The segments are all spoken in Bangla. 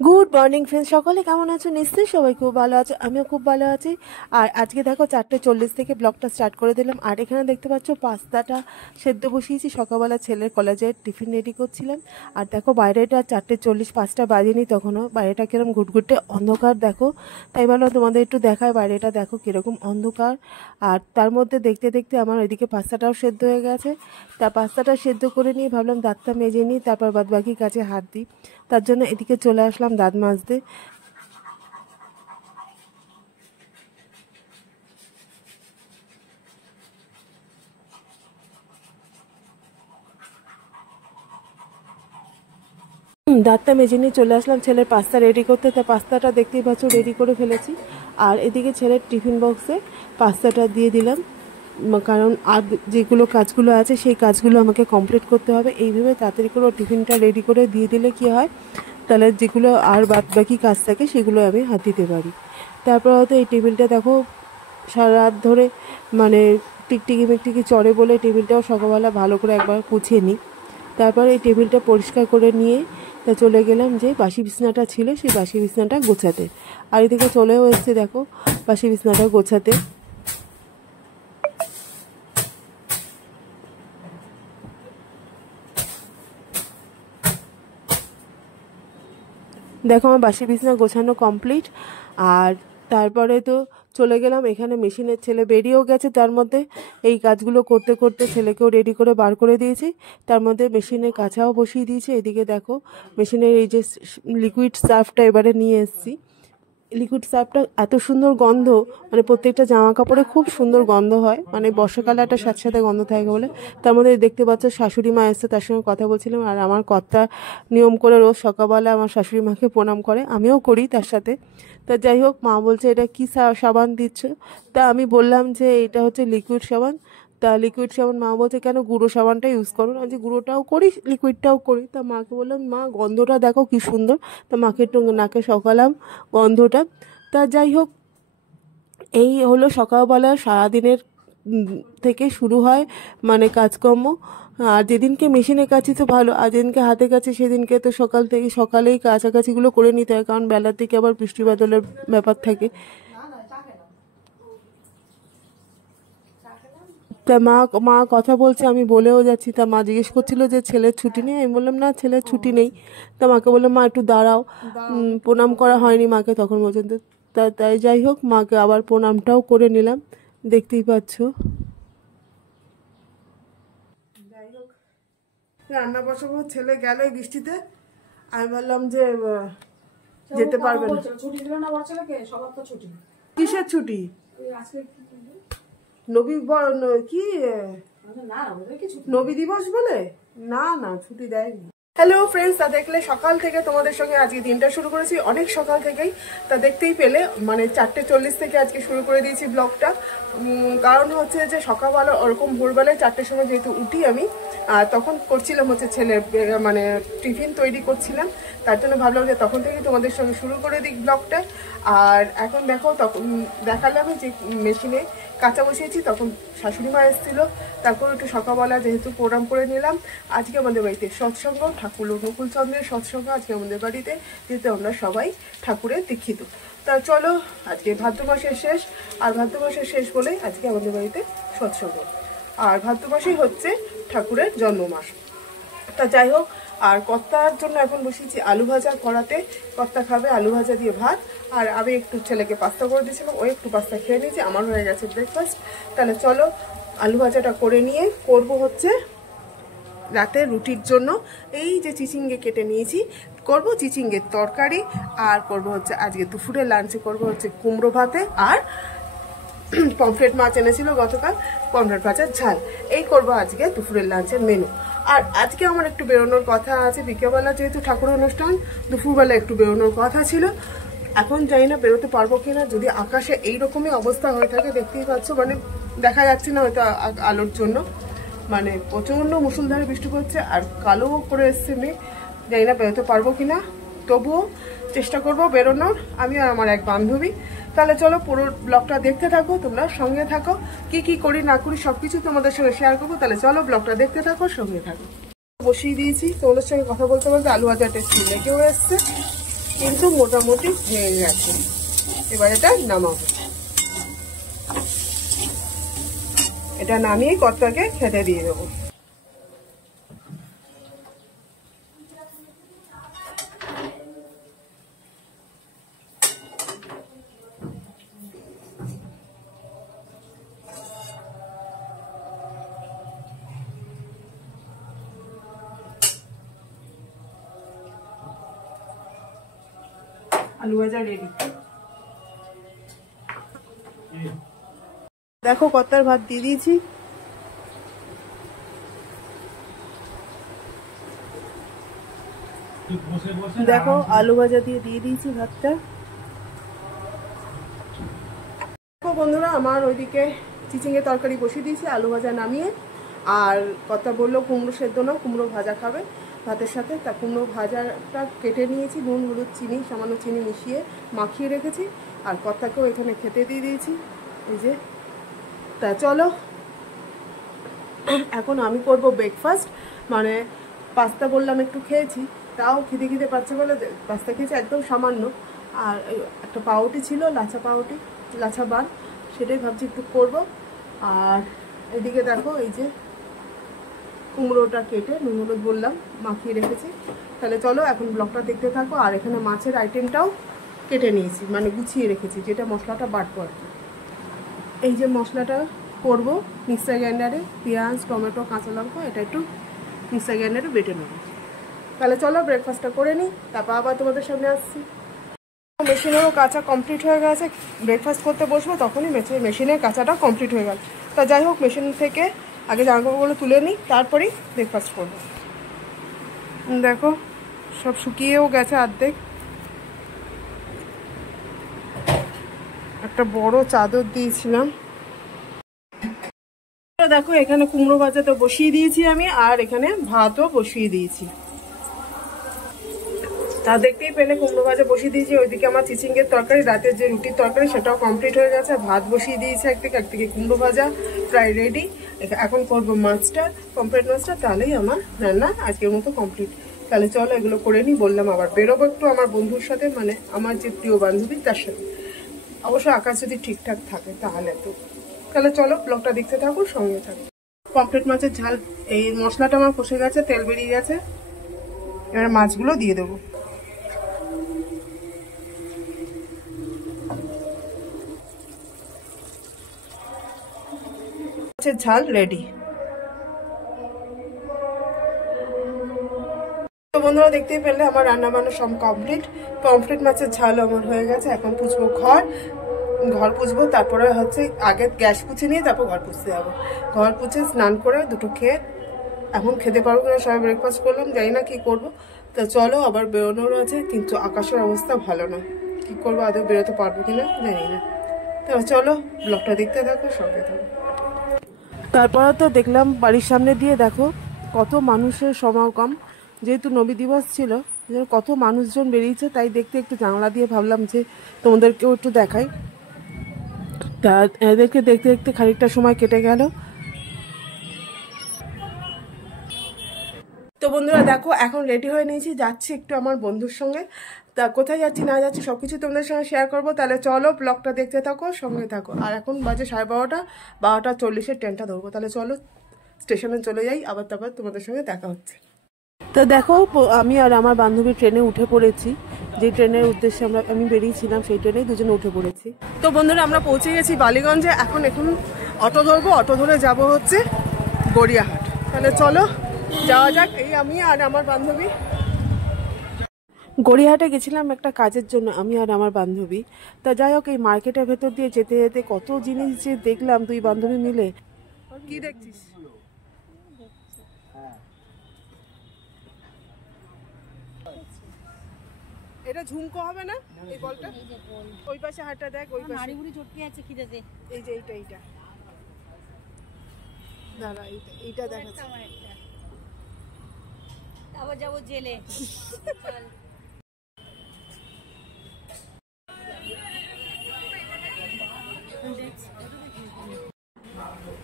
গুড মর্নিং ফ্রেন্ডস, সকলে কেমন আছো? নিশ্চয়ই সবাই খুব ভালো আছে, আমিও খুব ভালো আছি। আর আজকে দেখো 4:40 থেকে ব্লগটা স্টার্ট করে দিলাম। আর এখানে দেখতে পাচ্ছ পাস্তাটা সেদ্ধ বসিয়েছি, সকালবেলা ছেলের কলেজে টিফিন রেডি করছিলাম। আর দেখো বাইরেটা 4:40, 5টা বাজেনি তখনও, বাইরেটা কিরকম ঘুটঘুটে অন্ধকার দেখো। তাই ভাবলাম তোমাদের একটু দেখায় বাইরেটা দেখো কীরকম অন্ধকার। আর তার মধ্যে দেখতে দেখতে আমার ওইদিকে পাস্তাটাও সেদ্ধ হয়ে গেছে। তা পাস্তাটা সেদ্ধ করে নিয়ে ভাবলাম দাঁতটা মেজে নিই, তারপর বাদবাকি কাজে হাত দিই। তার জন্য এদিকে চলে আসলাম দাঁত মাজতে। দাঁতটা মেজে নিয়ে চলে আসলাম ছেলের পাস্তা রেডি করতে। তা পাস্তাটা দেখতেই পাচ্ছ রেডি করে ফেলেছি। আর এদিকে ছেলের টিফিন বক্সে পাস্তাটা দিয়ে দিলাম, কারণ আর যেগুলো কাজগুলো আছে সেই কাজগুলো আমাকে কমপ্লিট করতে হবে। এইভাবে তাড়াতাড়ি করে টিফিনটা রেডি করে দিয়ে দিলে কি হয়, তাহলে যেগুলো আর বাদ বাকি কাজ থাকে সেগুলো আমি হাত দিতে পারি। তারপর হয়তো এই টেবিলটা দেখো সারা রাত ধরে মানে টিকটিকি মিকটিকি চড়ে বলে টেবিলটাও সকালবেলা ভালো করে একবার পুছিয়ে নিই। তারপর এই টেবিলটা পরিষ্কার করে নিয়ে তা চলে গেলাম যে বাসি বিছনাটা ছিল সেই বাসি বিছনাটা গোছাতে। আর এদিকে চলেও এসছে দেখো বাসি বিছনাটা গোছাতে। দেখো আমার বাসি বিছনা গোছানো কমপ্লিট। আর তারপরে তো চলে গেলাম এখানে মেশিনের, ছেলে বেরিয়েও গেছে, তার মধ্যে এই কাজগুলো করতে করতে ছেলেকেও রেডি করে বার করে দিয়েছি। তার মধ্যে মেশিনে কাঁচাও বসিয়ে দিয়েছি। এদিকে দেখো মেশিনের এই যে লিকুইড সার্ফটা এবারে নিয়ে এসেছি। লিকুইড সার্ফটা এত সুন্দর গন্ধ, মানে প্রত্যেকটা জামা কাপড়ে খুব সুন্দর গন্ধ হয়, মানে বর্ষাকালে একটা সাথে সাথে গন্ধ থাকে বলে। তার মধ্যে দেখতে পাচ্ছ শাশুড়ি মা এসছে, তার সঙ্গে কথা বলছিলাম। আর আমার কর্তা নিয়ম করে রোজ সকালবেলা আমার শাশুড়ি মাকে প্রণাম করে, আমিও করি তার সাথে। তা যাই হোক, মা বলছে এটা কি সাবান দিচ্ছ? তা আমি বললাম যে এটা হচ্ছে লিকুইড সাবান। তা লিকুইড সাবান, মা বলছে কেন গুঁড়ো সাবানটা ইউজ করো না? যে গুঁড়োটাও করি লিকুইডটাও করি। তা মাকে বললাম মা গন্ধটা দেখো কি সুন্দর। তা মাকে একটু নাকে সকালাম গন্ধটা। তা যাই হোক, এই হলো সকালবেলা সারাদিনের থেকে শুরু হয় মানে কাজকর্ম। আর যেদিনকে মেশিনে কাছি তো ভালো, আর যেদিনকে হাতে কাছি সেদিনকে তো সকাল থেকে সকালেই কাছাকাছিগুলো করে নিতে হয়, কারণ বেলার দিকে আবার বৃষ্টি বাদলের ব্যাপার থাকে। তা মা মা কথা বলছে, আমি বলেও যাচ্ছি। তা মা জিজ্ঞেস করছিল যে ছেলের ছুটি নেই, আমি বললাম না ছেলের ছুটি নেই। তা মাকে বললাম মা একটু দাঁড়াও, প্রণাম করা হয়নি মাকে তখন পর্যন্ত। তাই যাই হোক, মাকে আবার প্রণামটাও করে নিলাম, দেখতেই পাচ্ছ। যাই হোক, রান্না বসাবো, ছেলে গেল এই বৃষ্টিতে। আমি বললাম যে যেতে পারবে না। ছুটি দিল না বাচ্চাকে, সবার তো ছুটি। কিসের ছুটি? আজকে নবী কি না ওদের কি ছুটি? নবী দিবস বলে? না না, ছুটি দেয়নি। হ্যালো ফ্রেন্ডস, তা দেখলে সকাল থেকে তোমাদের সঙ্গে আজকে দিনটা শুরু করেছি, অনেক সকাল থেকেই। তা দেখতেই পেলে মানে 4:40 থেকে আজকে শুরু করে দিয়েছি ব্লগটা। কারণ হচ্ছে যে সকালবেলা ওরকম ভোরবেলায় 4টের সময় যেহেতু উঠি আমি, তখন করছিলাম হচ্ছে ছেলের মানে টিফিন তৈরি করছিলাম। তার জন্য ভাবলাম যে তখন থেকেই তোমাদের সঙ্গে শুরু করে দিই ব্লগটা। আর এখন দেখো, তখন দেখালাম যে মেশিনে কাঁচা বসিয়েছি, তখন শাশুড়ি মা এসেছিলো। তারপর একটু সকালবেলা যেহেতু প্রোগ্রাম করে নিলাম। আজকে আমাদের বাড়িতে সৎসঙ্গ, ঠাকুর অনুকূলচন্দ্রের সৎসঙ্গ আজকে আমাদের বাড়িতে, যেহেতু আমরা সবাই ঠাকুরের দীক্ষিত। তা চলো, আজকে ভাদ্র মাসের শেষ, আর ভাদ্র মাসের শেষ বলে আজকে আমাদের বাড়িতে সৎসঙ্গ। আর ভাদ্র মাসেই হচ্ছে ঠাকুরের জন্মমাস। তা যাই হোক, আর কর্তার জন্য এখন বসিয়েছি আলু ভাজা করাতে। কর্তা খাবে আলু ভাজা দিয়ে ভাত, আর আমি একটু ছেলেকে পাস্তা করে দিয়েছিলাম, ওই একটু পাস্তা খেয়ে নিয়েছি, আমার হয়ে গেছে ব্রেকফাস্ট। তাহলে চলো আলু ভাজাটা করে নিয়ে করব হচ্ছে রাতে রুটির জন্য এই যে চিচিঙ্গে কেটে নিয়েছি, করব চিচিঙ্গের তরকারি। আর করব হচ্ছে আজকে দুপুরে লাঞ্চে করব হচ্ছে কুমড়ো ভাতে, আর পমফ্রেট মাছ এনেছিল গতকাল, পমফ্রেট মাছের ঝাল। এই করব আজকে দুপুরের লাঞ্চের মেনু। আর আজকে আমার একটু বেরোনোর কথা আছে, বিকেলবেলা যেহেতু ঠাকুর অনুষ্ঠান, দুপুরবেলা একটু বেরোনোর কথা ছিল। এখন জানি না বেরোতে পারবো কিনা, যদি আকাশে এইরকমই অবস্থা হয়ে থাকে, দেখতেই পাচ্ছ মানে দেখা যাচ্ছে না হয়তো আলোর জন্য, মানে প্রচণ্ড মুষলধারে বৃষ্টি পড়ছে আর কালো করে এসছে মেঘ। জানি না বেরোতে পারবো কিনা, তবুও চেষ্টা করব বেরোনোর, আমি আর আমার এক বান্ধবী। তাহলে চলো পুরো ব্লগটা দেখতে থাকো, তোমরা সঙ্গে থাকো, কি কি করি না করি সবকিছু তোমাদের সঙ্গে শেয়ার করবো। তাহলে চলো ব্লগটা দেখতে থাকো, সঙ্গে থাকো। বসিয়ে দিয়েছি তোমাদের সঙ্গে কথা বলতে বলতে, আলু ভাজাটা একটু লেগেও এসছে। কিন্তু মোটামুটি হয়ে গেছে। এবার এটা নামাবো। এটা নামিয়ে কর্তাকে খেতে দিয়ে দেবো। আলু ভাজা রেডি। দেখো কর্তার ভাত দিয়ে দিয়েছি। দেখো আলু ভাজা দিয়ে দিয়েছি ভাতটা। দেখো বন্ধুরা, আমার ওইদিকে চিচিঙ্গের তরকারি বসিয়ে দিয়েছি আলু ভাজা নামিয়ে। আর কর্তা বললো কুমড়ো সেদ্ধ না, কুমড়ো ভাজা খাবে ভাতের সাথে। তা কুমড়ো ভাজাটা কেটে নিয়েছি, নুন হলুদ চিনি সামান্য চিনি মিশিয়ে মাখিয়ে রেখেছি। আর কর্তাকেও এখানে খেতে দিয়ে দিয়েছি। এই যে, তা চলো এখন আমি করব ব্রেকফাস্ট। মানে পাস্তা বললাম একটু খেয়েছি, তাও খিদে খিদে পাচ্ছে বলে পাস্তা খেয়েছি একদম সামান্য। আর একটা পাউরুটি ছিল, লাচা পাউরুটি, লাচা বান, সেটাই ভাবছি একটু করব। আর এদিকে দেখো এই যে কুমড়োটা কেটে নুন হলুদ বললাম মাখিয়ে রেখেছি। তাহলে চলো এখন ব্লগটা দেখতে থাকো। আর এখানে মাছের আইটেমটাও কেটে নিয়েছি, মানে গুছিয়ে রেখেছি, যেটা মশলাটা বাটবো আর কি। এই যে মশলাটা করব মিক্সার গ্রাইন্ডারে, পেঁয়াজ টমেটো কাঁচা লঙ্কা এটা একটু মিক্সার গ্রাইন্ডারে বেটে নেব। তাহলে চলো ব্রেকফাস্টটা করে নিই, তারপর আবার তোমাদের সামনে আসছি। মেশিনেরও কাঁচা কমপ্লিট হয়ে গেছে, ব্রেকফাস্ট করতে বসবো তখনই মেশিনের কাঁচাটা কমপ্লিট হয়ে গেল। তা যাই হোক, মেশিন থেকে আগে জামাকাপড়গুলো তুলে নিই, তারপরেই ব্রেকফাস্ট করবো। দেখো সব শুকিয়েও গেছে অর্ধেক। একটা বড় চাদর দিয়েছিলাম। দেখো এখানে কুমড়ো ভাজা তো বসিয়ে দিয়েছি আমি, আর এখানে ভাতও বসিয়ে দিয়েছি। তা দেখতেই পেলে কুমড়ো ভাজা বসিয়ে দিয়েছি। ওইদিকে আমার চিচিঙ্গের তরকারি, রাতের যে রুটির তরকারি সেটাও কমপ্লিট হয়ে গেছে। ভাত বসিয়ে দিয়েছি একদিকে কুমড়ো ভাজা প্রায় রেডি। এখন করবো মাছটা, কমপ্লিট মাছটা, তাহলেই আমার রান্না আজকের মতো কমপ্লিট। তাহলে চলো এগুলো করে নিই। বললাম আবার বেরোবো একটু আমার বন্ধুর সাথে, মানে আমার যে প্রিয় বান্ধবী তার সাথে। অবশ্য আকাশ যদি ঠিকঠাক থাকে তাহলে তো। তাহলে চলো ব্লগটা দেখতে থাকো, সঙ্গে থাকো। পমফ্রেট মাছের ঝাল, এই মশলাটা আমার কষে গেছে, তেল বেরিয়ে গেছে। এবার মাছগুলো দিয়ে দেবো। মাছের ঝাল রেডি। তো বন্ধুরা দেখতেই পেলে আমার রান্না বান্না সব কমপ্লিট। পমফ্রেট মাছের ঝাল আমার হয়ে গেছে। এখন পুছবো ঘর পুছবো, তারপরে হচ্ছে আগে গ্যাস পুছে নিয়ে তারপর ঘর পুছতে যাবো। ঘর পুছে স্নান করে দুটো খেয়ে এখন খেতে পারবো কিনা, সবাই ব্রেকফাস্ট করলাম, জানি না কি করবো। তো চলো আবার বেরোনোরও আছে, কিন্তু আকাশের অবস্থা ভালো না, কি করবো আদৌ বেরোতে পারবো কিনা জানি না। তো চলো ব্লগটা দেখতে থাকো, সঙ্গে থাকো। তারপরে তো দেখলাম বাড়ির সামনে দিয়ে দেখো কত মানুষের সমাগম, যেহেতু নবী দিবস ছিল কত মানুষজন বেরিয়েছে। তাই দেখতে একটু জানলা দিয়ে ভাবলাম যে তোমাদেরকেও একটু দেখাই। তা এদেরকে দেখতে দেখতে খানিকটা সময় কেটে গেল। তো বন্ধুরা দেখো এখন রেডি হয়ে নিয়েছি, যাচ্ছি একটু আমার বন্ধুর সঙ্গে। তা কোথায় যাচ্ছি না যাচ্ছি সবকিছু তোমাদের সঙ্গে শেয়ার করবো। তাহলে চলো ব্লগটা দেখতে থাকো, সঙ্গে থাকো। আর এখন বাজে 12:30, 12:40 ট্রেনটা ধরবো। তাহলে চলো স্টেশনে চলে যাই, আবার তারপর তোমাদের সঙ্গে দেখা হচ্ছে। তো দেখো আমি আর আমার বান্ধবী ট্রেনে উঠে পড়েছি। যে ট্রেনের উদ্দেশ্যে আমি বেরিয়েছিলাম সেই ট্রেনেই দুজনে উঠে পড়েছি। তো বন্ধুরা আমরা পৌঁছে গেছি বালিগঞ্জে। এখন অটো ধরবো, অটো ধরে যাব হচ্ছে গড়িয়াহাট। তাহলে চলো যাওয়া যাক। এই আমি আর আমার বান্ধবী গড়িয়াহাটে গেছিলাম একটা কাজের জন্য, আমি আর আমার বান্ধবী। তা যাই হোক, এই মার্কেটের ভেতর দিয়ে যেতে যেতে কত জিনিস যে দেখলাম দুই বান্ধবী মিলে। কি দেখছিস? এটা ঝুমকো হবে না এই বলটা? ওই পাশে হাটটা দেখ, ওই পাশে নাড়িগুড়ি চটকে আছে খিদেতে। এই যে এইটা দাঁড়া, এইটা দেখাচ্ছি। আবার যাবো জেলে।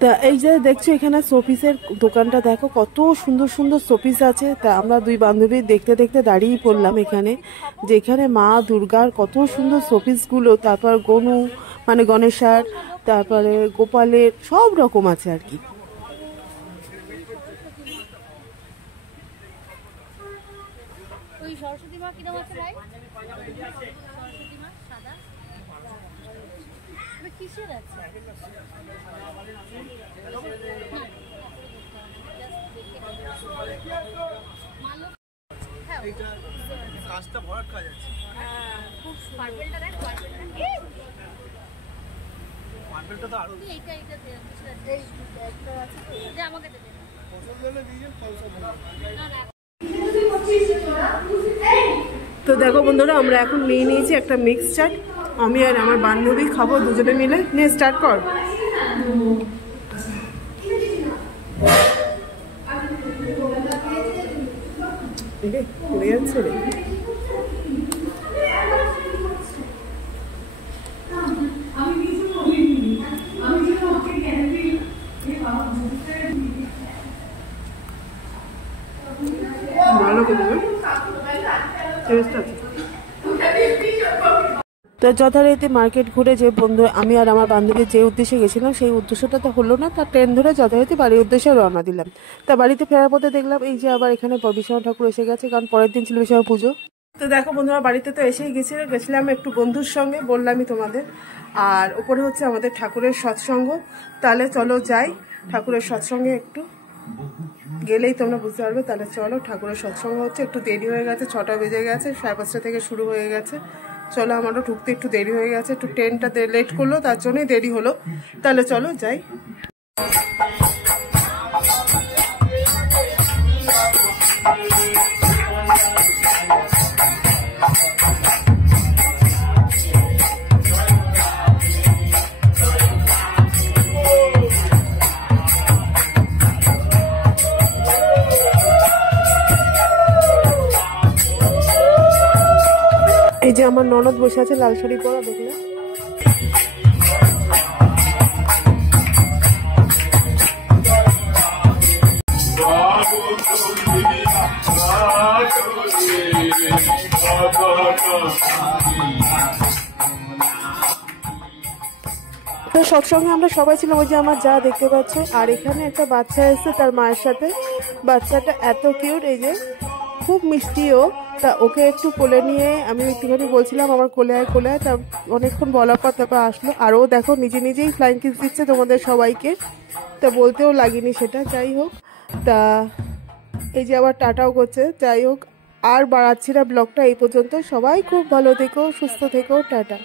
তা এই যে দেখছো এখানে শোপিসের দোকানটা দেখো, কত সুন্দর সুন্দর শোপিস আছে। তা আমরা দুই বান্ধবী দেখতে দেখতে দাঁড়িয়ে পড়লাম এখানে, যে এখানে মা দুর্গার কত সুন্দর শোপিসগুলো, তারপর গনু মানে গণেশার, তারপরে গোপালের সব রকম আছে আর কি। ওই সরস্বতী মা কিরকম আছে ভাই? সরস্বতী মা সাদা কিসের আছে? কাজটা ভরাট কাজ আছে। পার্পেলটা দেখ, পার্পেলটা তো আরো এইটা দে, আমাকে দে। পছন্দ হলে দিয়ে পয়সা না না তো দেখো বন্ধুরা, আমরা এখন নিয়ে নিয়েছি একটা মিক্স চাট, আমি আর আমার বান্ধবী খাবো দুজনে মিলে। নিয়ে স্টার্ট কর। পড়ে যাচ্ছে রে। ভালো করে টেস্ট আছে। তো যথারীতি মার্কেট ঘুরে যে বন্ধু আমি আর আমার বান্ধবী যে উদ্দেশ্যে গেছিলাম সেই উদ্দেশ্যটা তো হলো না, তার ট্রেন ধরে যথারীতি বাড়ির উদ্দেশ্যে রওনা দিলাম। তা বাড়িতে ফেরার পথে দেখলাম এই যে আবার এখানে বিশ্বনাথ ঠাকুর এসে গেছে, কারণ পরের দিন ছিল বিশ্বনাথ পুজো। তো দেখো বন্ধুরা, বাড়িতে তো এসেই গেছিলাম একটু বন্ধুর সঙ্গে, বললামই তোমাদের। আর উপরে হচ্ছে আমাদের ঠাকুরের সৎসঙ্গ। তাহলে চলো যাই ঠাকুরের সৎসঙ্গে, একটু গেলেই তোমরা বুঝতে পারবে। তাহলে চলো, ঠাকুরের সৎসঙ্গ হচ্ছে, একটু দেরি হয়ে গেছে, 6টা বেজে গেছে, 5:30 থেকে শুরু হয়ে গেছে। চলো, আমারও ঢুকতে একটু দেরি হয়ে গেছে, একটু ট্রেনটা লেট করলো, তার জন্যই দেরি হলো। তাহলে চলো যাই। এই যে আমার ননদ বসে আছে লাল শাড়ি পরা, দেখলে। সৎসঙ্গে আমরা সবাই ছিলাম, ওই যে আমার যা দেখতে পাচ্ছ। আর এখানে একটা বাচ্চা এসেছে তার মায়ের সাথে, বাচ্চাটা এত কিউট, এই যে খুব মিষ্টিও। তা ওকে একটু কোলে নিয়ে আমি একটুখানি বলছিলাম আমার কোলে আয় কোলে আয়, তা অনেকক্ষণ বলার পর তারপর আসলো। আর ও দেখো নিজে নিজেই ফ্লাইং কিস দিচ্ছে তোমাদের সবাইকে, তা বলতেও লাগেনি সেটা। যাই হোক, তা এই যে আবার টাটাও করছে। যাই হোক, আর বাড়াচ্ছি না ব্লগটা এই পর্যন্ত। সবাই খুব ভালো থেকো, সুস্থ থেকো, টাটা।